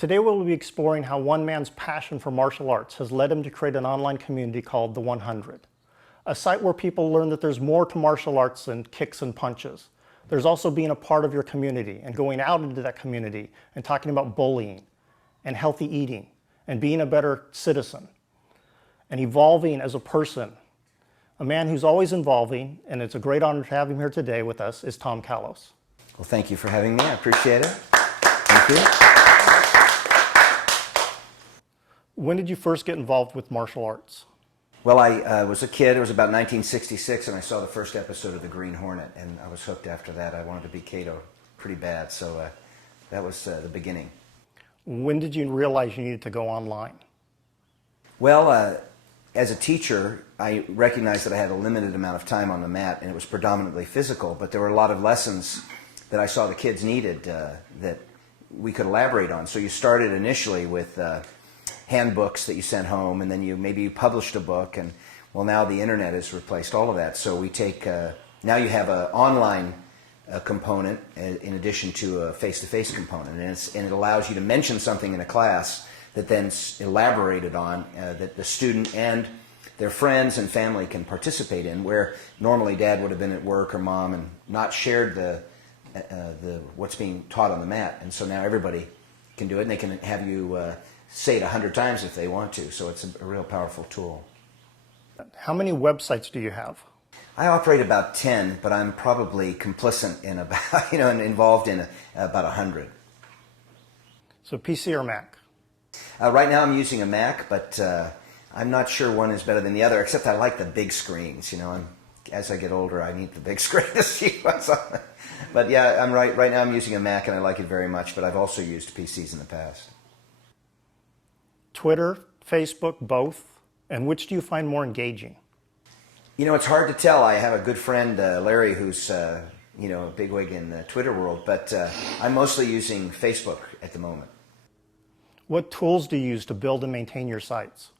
Today we'll be exploring how one man's passion for martial arts has led him to create an online community called The 100, a site where people learn that there's more to martial arts than kicks and punches. There's also being a part of your community and going out into that community and talking about bullying and healthy eating and being a better citizen and evolving as a person. A man who's always evolving, and it's a great honor to have him here today with us, is Tom Callos. Well, thank you for having me. I appreciate it. Thank you. When did you first get involved with martial arts? Well, I was a kid. It was about 1966, and I saw the first episode of The Green Hornet, and I was hooked after that. I wanted to be Kato pretty bad, so that was the beginning. When did you realize you needed to go online? Well, as a teacher, I recognized that I had a limited amount of time on the mat, and it was predominantly physical, but there were a lot of lessons that I saw the kids needed that we could elaborate on. So you started initially with handbooks that you sent home, and then maybe you published a book, and well, now the internet has replaced all of that. So we take, now you have an online component in addition to a face-to-face component, and it allows you to mention something in a class that then elaborated on, that the student and their friends and family can participate in, where normally dad would have been at work or mom and not shared what's being taught on the mat. And so now everybody can do it, and they can have you say it 100 times if they want to. So it's a real powerful tool. How many websites do you have? I operate about 10, but I'm probably complicit in about, and involved in about 100. So PC or Mac? Right now I'm using a Mac, but I'm not sure one is better than the other, except I like the big screens. As I get older, I need the big screen to see what's on it. But yeah, I'm right now I'm using a Mac, and I like it very much, but I've also used PCs in the past. Twitter, Facebook, both? And which do you find more engaging? It's hard to tell. I have a good friend, Larry, who's a bigwig in the Twitter world, but I'm mostly using Facebook at the moment. What tools do you use to build and maintain your sites?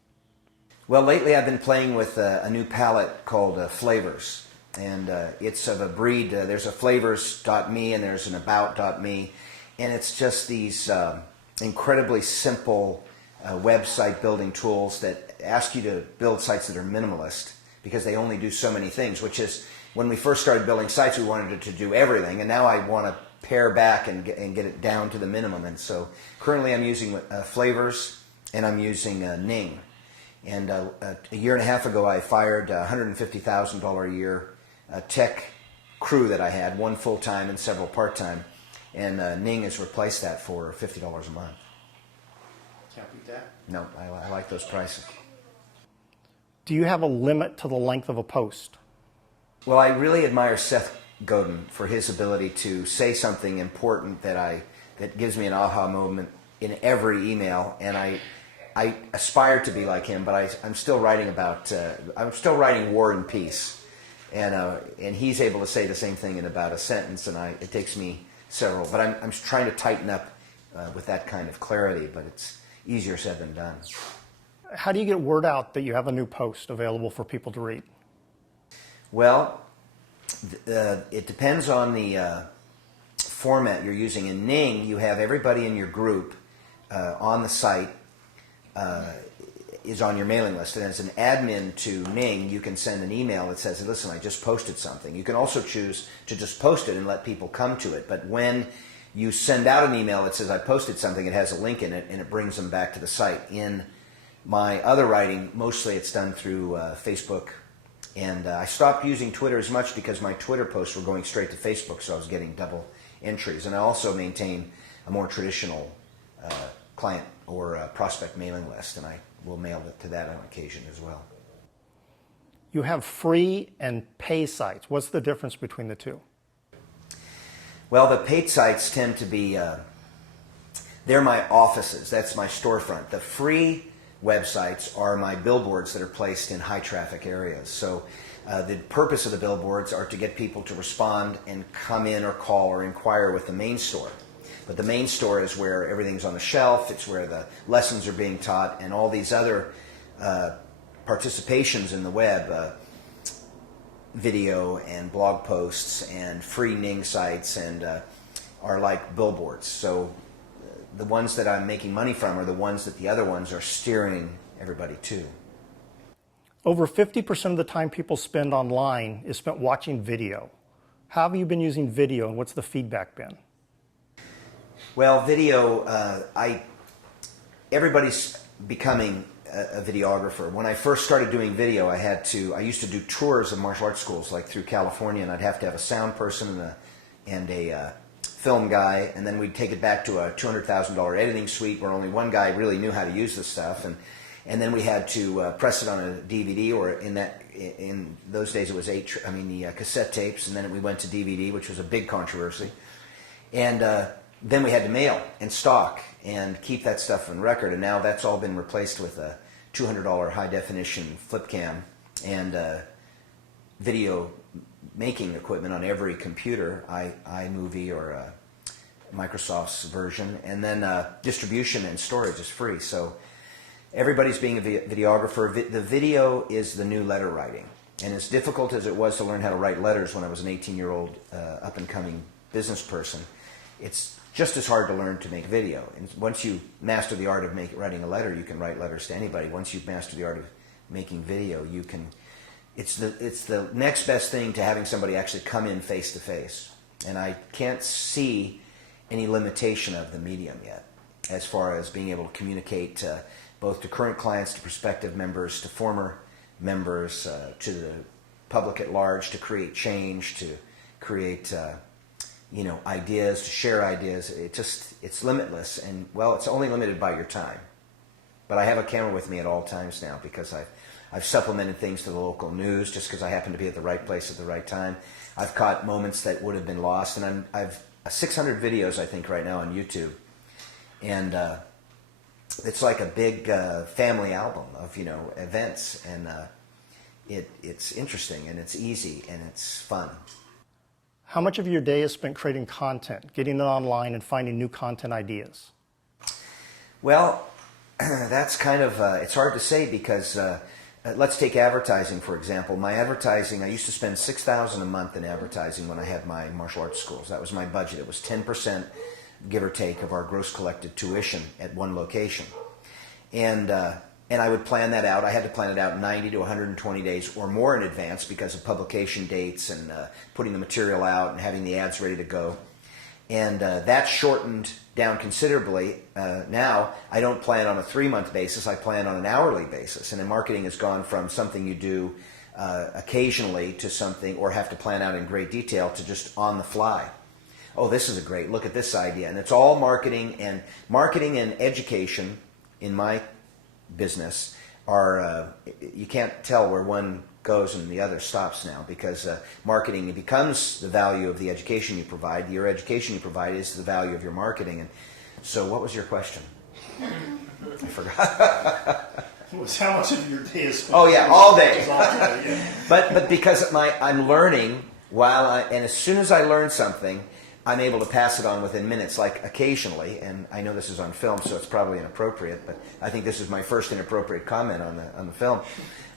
Well, lately I've been playing with a new palette called Flavors, and it's of a breed. There's a flavors.me and there's an about.me, and it's just these incredibly simple website building tools that ask you to build sites that are minimalist, because they only do so many things, which is, when we first started building sites, we wanted it to do everything, and now I want to pare back and get it down to the minimum. And so currently I'm using Flavors, and I'm using Ning. And a year and a half ago, I fired a $150,000 a year tech crew that I had, one full-time and several part-time, and Ning has replaced that for $50 a month. Can't beat that. No, I like those prices. Do you have a limit to the length of a post? Well, I really admire Seth Godin for his ability to say something important that gives me an aha moment in every email, and I aspire to be like him, but I'm still writing War and Peace, and he's able to say the same thing in about a sentence, and it takes me several. But I'm trying to tighten up with that kind of clarity, but it's easier said than done. How do you get word out that you have a new post available for people to read? Well, it depends on the format you're using. In Ning, you have everybody in your group on the site is on your mailing list. And as an admin to Ning, you can send an email that says, listen, I just posted something. You can also choose to just post it and let people come to it. But when you send out an email that says, I posted something, it has a link in it, and it brings them back to the site. In my other writing, mostly it's done through Facebook. And I stopped using Twitter as much because my Twitter posts were going straight to Facebook, so I was getting double entries. And I also maintain a more traditional client or prospect mailing list, and I will mail it to that on occasion as well. You have free and pay sites. What's the difference between the two? Well, the paid sites tend to be, they're my offices. That's my storefront. The free websites are my billboards that are placed in high traffic areas. So the purpose of the billboards are to get people to respond and come in or call or inquire with the main store. But the main store is where everything's on the shelf, it's where the lessons are being taught, and all these other participations in the web, video and blog posts and free Ning sites, and are like billboards. So the ones that I'm making money from are the ones that the other ones are steering everybody to. Over 50% of the time people spend online is spent watching video. How have you been using video, and what's the feedback been? Well, video, everybody's becoming a videographer. When I first started doing video, I used to do tours of martial arts schools, like through California, and I'd have to have a sound person and a film guy, and then we'd take it back to a $200,000 editing suite where only one guy really knew how to use the stuff, and then we had to press it on a DVD, or in those days it was the cassette tapes, and then we went to DVD, which was a big controversy, and then we had to mail and stock and keep that stuff on record, and now that's all been replaced with a $200 high definition flip cam and video making equipment on every computer, iMovie or Microsoft's version, and then distribution and storage is free. So everybody's being a videographer. The video is the new letter writing, and as difficult as it was to learn how to write letters when I was an 18-year-old up-and-coming business person, it's just as hard to learn to make video. And once you master the art of writing a letter, you can write letters to anybody. Once you've mastered the art of making video, you can. It's the next best thing to having somebody actually come in face to face. And I can't see any limitation of the medium yet, as far as being able to communicate both to current clients, to prospective members, to former members, to the public at large, to create change, to create ideas, to share ideas. It's limitless, and well, it's only limited by your time. But I have a camera with me at all times now because I've supplemented things to the local news just because I happen to be at the right place at the right time. I've caught moments that would have been lost, and I've 600 videos I think right now on YouTube, and it's like a big family album of events, and it's interesting, and it's easy, and it's fun. How much of your day is spent creating content, getting it online, and finding new content ideas? Well, that's kind of, it's hard to say because let's take advertising, for example. My advertising, I used to spend $6,000 a month in advertising when I had my martial arts schools. That was my budget. It was 10%, give or take, of our gross collected tuition at one location. And I would plan that out. I had to plan it out 90 to 120 days or more in advance because of publication dates and putting the material out and having the ads ready to go. And that shortened down considerably. Now, I don't plan on a 3-month basis. I plan on an hourly basis. And then marketing has gone from something you do occasionally to something, or have to plan out in great detail, to just on the fly. Oh, this is a great, look at this idea. And it's all marketing and education in my business are, you can't tell where one goes and the other stops now, because marketing becomes the value of the education you provide. Your education you provide is the value of your marketing. And so what was your question? I forgot. It was how much of your day is spent? Oh yeah, all day. Yeah. But because I'm learning and as soon as I learn something, I'm able to pass it on within minutes, like occasionally, and I know this is on film, so it's probably inappropriate, but I think this is my first inappropriate comment on the film.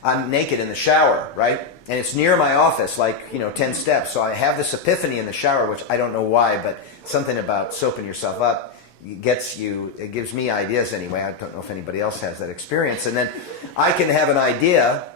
I'm naked in the shower, right? And it's near my office, like, 10 steps. So I have this epiphany in the shower, which I don't know why, but something about soaping yourself up it gives me ideas anyway. I don't know if anybody else has that experience. And then I can have an idea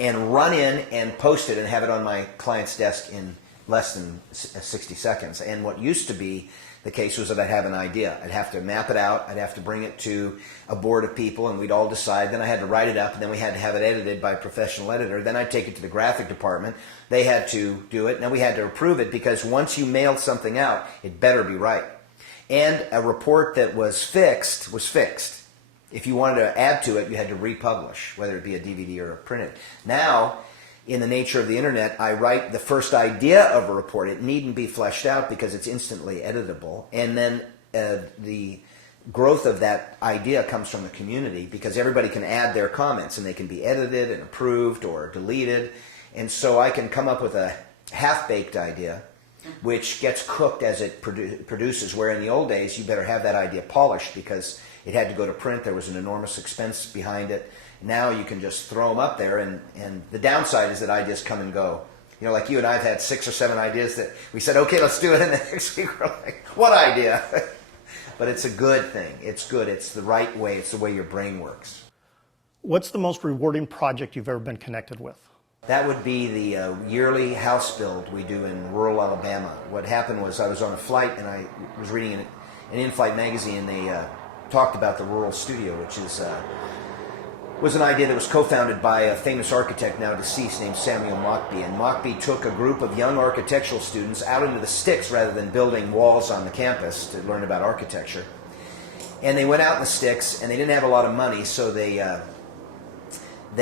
and run in and post it and have it on my client's desk in less than 60 seconds. And what used to be the case was that I'd have an idea. I'd have to map it out. I'd have to bring it to a board of people, and we'd all decide. Then I had to write it up, and then we had to have it edited by a professional editor. Then I'd take it to the graphic department. They had to do it, and then we had to approve it, because once you mailed something out, it better be right. And a report that was fixed was fixed. If you wanted to add to it, you had to republish, whether it be a DVD or a printed. Now, in the nature of the internet, I write the first idea of a report. It needn't be fleshed out because it's instantly editable. And then the growth of that idea comes from the community, because everybody can add their comments and they can be edited and approved or deleted. And so I can come up with a half-baked idea which gets cooked as it produces, where in the old days you better have that idea polished because it had to go to print. There was an enormous expense behind it. Now you can just throw them up there, and the downside is that ideas come and go. Like you and I have had 6 or 7 ideas that we said, okay, let's do it, and the next week we're like, what idea? but it's a good thing. It's good. It's the right way. It's the way your brain works. What's the most rewarding project you've ever been connected with? That would be the yearly house build we do in rural Alabama. What happened was I was on a flight and I was reading an in-flight magazine, and they talked about the rural studio, which was an idea that was co-founded by a famous architect now deceased named Samuel Mockbee. And Mockbee took a group of young architectural students out into the sticks rather than building walls on the campus to learn about architecture. And they went out in the sticks, and they didn't have a lot of money, so they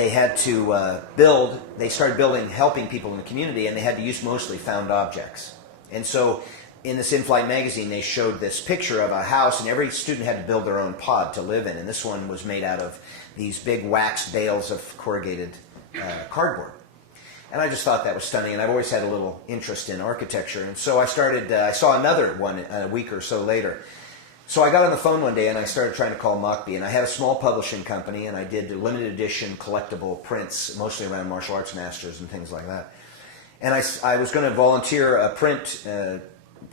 had to build. They started building, helping people in the community, and they had to use mostly found objects. And so in this in-flight magazine, they showed this picture of a house, and every student had to build their own pod to live in. And this one was made out of these big wax bales of corrugated cardboard. And I just thought that was stunning, and I've always had a little interest in architecture. And so I started, I saw another one a week or so later. So I got on the phone one day and I started trying to call Mockbee, and I had a small publishing company, and I did limited edition collectible prints, mostly around martial arts masters and things like that. And I was going to volunteer a print,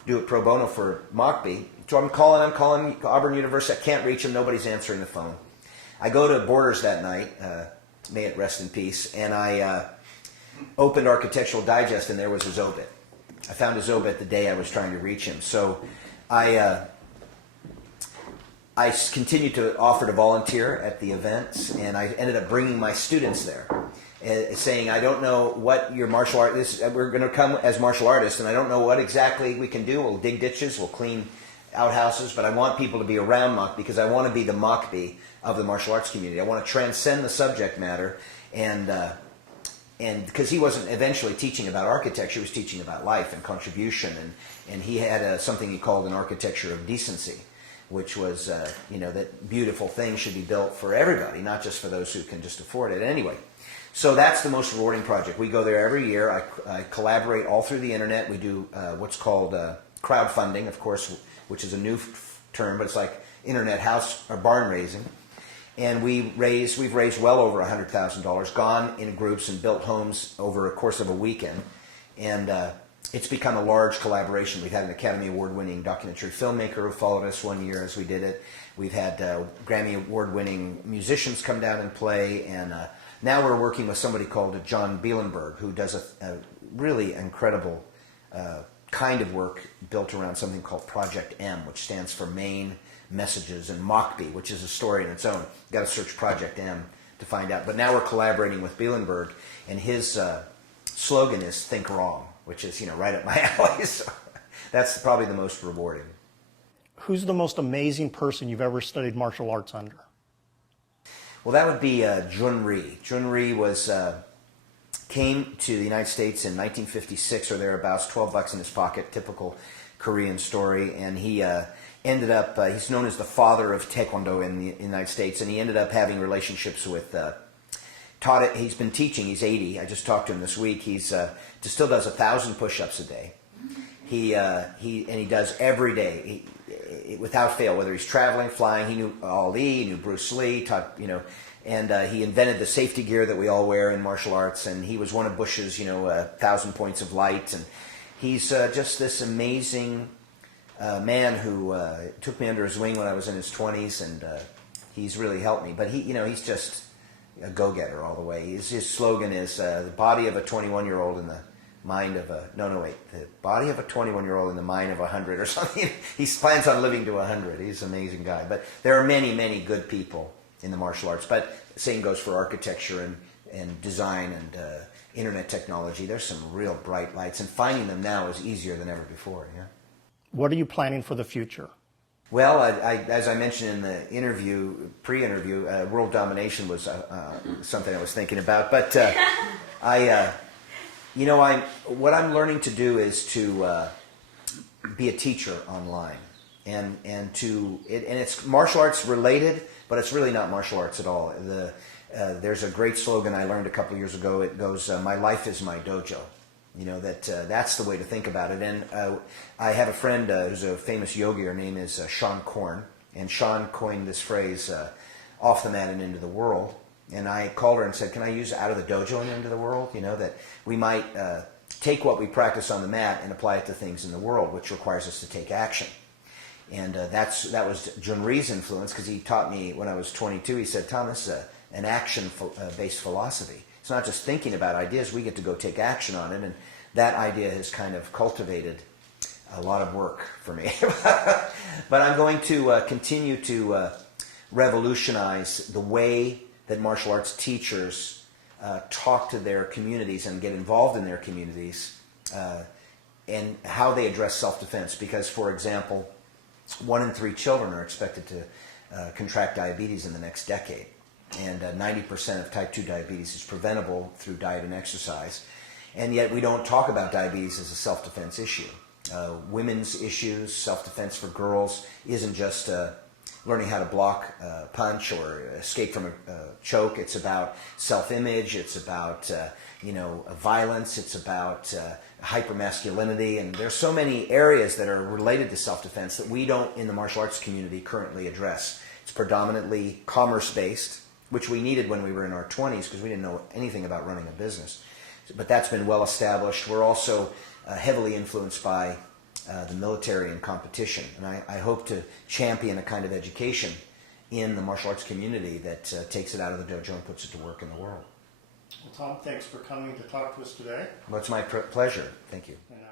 do it pro bono for Mockbee. So I'm calling Auburn University. I can't reach him. Nobody's answering the phone. I go to Borders that night, may it rest in peace, and I opened Architectural Digest, and there was his obit. I found his obit the day I was trying to reach him. So I continued to offer to volunteer at the events, and I ended up bringing my students there, saying, I don't know what your martial art is. We're going to come as martial artists, and I don't know what exactly we can do. We'll dig ditches, we'll clean outhouses, but I want people to be around Mock because I want to be the Mockbee of the martial arts community. I want to transcend the subject matter, and because he wasn't eventually teaching about architecture, he was teaching about life and contribution, and he had something he called an architecture of decency, which was, that beautiful thing should be built for everybody, not just for those who can just afford it. Anyway, so that's the most rewarding project. We go there every year. I collaborate all through the internet. We do what's called crowdfunding, of course, which is a new term, but it's like internet house or barn raising. And we've raised well over $100,000, gone in groups and built homes over a course of a weekend. And it's become a large collaboration. We've had an Academy Award-winning documentary filmmaker who followed us one year as we did it. We've had Grammy Award-winning musicians come down and play, and now we're working with somebody called John Bielenberg, who does a really incredible kind of work built around something called Project M, which stands for Main Messages, and Mockbee, which is a story in its own. You've got to search Project M to find out. But now we're collaborating with Bielenberg, and his slogan is Think Wrong, which is right up my alley. So that's probably the most rewarding. Who's the most amazing person you've ever studied martial arts under? Well, that would be Jun Rhee. Jun Rhee came to the United States in 1956 or thereabouts, $12 in his pocket, typical Korean story, and he ended up, he's known as the father of Taekwondo in the United States, and he ended up having relationships with, he's been teaching, he's 80, I just talked to him this week, he's still does 1,000 push-ups a day. He does every day, without fail, whether he's traveling, flying. He knew Ali, he knew Bruce Lee, and he invented the safety gear that we all wear in martial arts, and he was one of Bush's, 1,000 points of light, and he's just this amazing man who took me under his wing when I was in his 20s, and he's really helped me. But he's just a go-getter all the way. His slogan is the body of a 21-year-old in the mind of the body of a 21-year-old in the mind of 100 or something. He plans on living to 100. He's an amazing guy. But there are many, many good people in the martial arts. But the same goes for architecture and design and internet technology. There's some real bright lights, and finding them now is easier than ever before. Yeah. What are you planning for the future? Well, as I mentioned in the pre-interview, world domination was something I was thinking about. But what I'm learning to do is to be a teacher online, and it's martial arts related, but it's really not martial arts at all. There's a great slogan I learned a couple of years ago. It goes, "My life is my dojo." That's the way to think about it. And I have a friend who's a famous yogi. Her name is Sean Korn, and Sean coined this phrase, "off the mat and into the world." And I called her and said, "Can I use out of the dojo and into the world?" That we might take what we practice on the mat and apply it to things in the world, which requires us to take action. And that was Jean-Rie's influence, because he taught me when I was 22. He said, Tom, this is an action-based philosophy. It's not just thinking about ideas. We get to go take action on it. And that idea has kind of cultivated a lot of work for me. But I'm going to continue to revolutionize the way that martial arts teachers talk to their communities and get involved in their communities, and how they address self-defense. Because, for example, 1 in 3 children are expected to contract diabetes in the next decade. And 90% of type 2 diabetes is preventable through diet and exercise. And yet we don't talk about diabetes as a self-defense issue. Women's issues, self-defense for girls, isn't just learning how to block a punch or escape from a choke. It's about self-image. It's about violence. It's about hypermasculinity. And there's so many areas that are related to self-defense that we don't, in the martial arts community, currently address. It's predominantly commerce-based, which we needed when we were in our 20s because we didn't know anything about running a business. But that's been well established. We're also heavily influenced by the military and competition. And I hope to champion a kind of education in the martial arts community that takes it out of the dojo and puts it to work in the world. Well, Tom, thanks for coming to talk to us today. Well, it's my pleasure. Thank you. And now